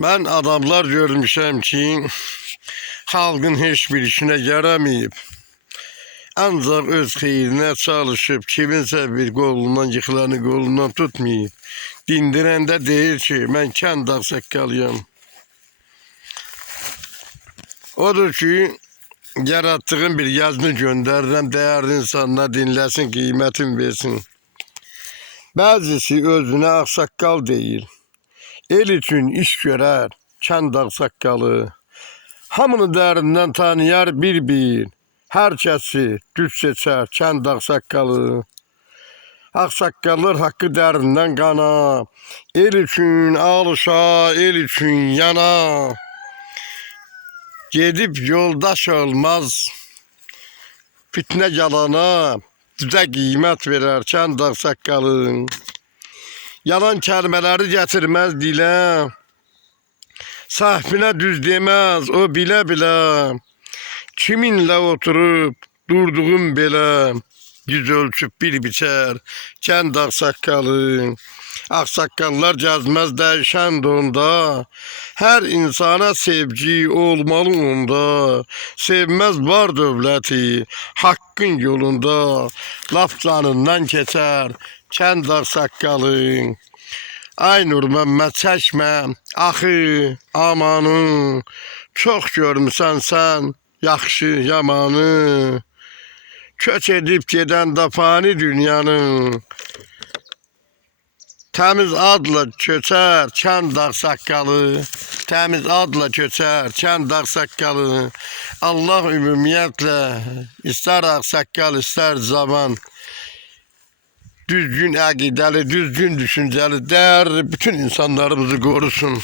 Ben adamlar görmüşəm ki, xalqın heç bir işinə yaramayıb. Ancaq öz xeyrinə çalışıb, kiminsə bir qolundan, yıxılanı qolundan tutmayıb. Dindirəndə deyir ki, mən kənd ağsaqqalıyam. Odur ki, yarattığım bir yazını göndərirəm, dəyərli insanlar dinləsin, qiymətin versin. Bəzisi özünə ağsaqqal deyir. El üçün iş görər, kənd ağsaqqalı. Hamını dərindən tanıyar bir-bir. Hər kəsi düz seçər, kənd ağsaqqalı. Ağsaqqallar haqqı dərindən qana. El üçün alışa, el üçün yana. Gedib yoldaş olmaz, fitnə yalana. Düzə qiymət verər, kənd ağsaqqalı. Yalan kəlmələri gətirməz dilə. Sahibinə düz deməz, o bilə-bilə. Kiminlə oturub durduğum belə. Yüz ölçüb bir biçər, kənd ağsaqqalı. Ağsaqqallar gəzməz dəyişən donda. Hər insana sevgi olmalı onda. Sevməz var dövləti, haqqın yolunda. Laf canından keçər, kənd ağsaqqalı. Ay Nur Məmməd çəkmə, axı, amanı. Çox görmüsən sən, yaxşı, yamanı. Köç edib gedən də fani dünyanın. Təmiz adla köçər, kənd ağsaqqalı. Təmiz adla köçər, kənd ağsaqqalı. Allah ümumiyyətlə, istər ağsaqqal, istər zaman. Düzgün əqidəli, düzgün düşüncəli, dəyərli bütün insanlarımızı qorusun.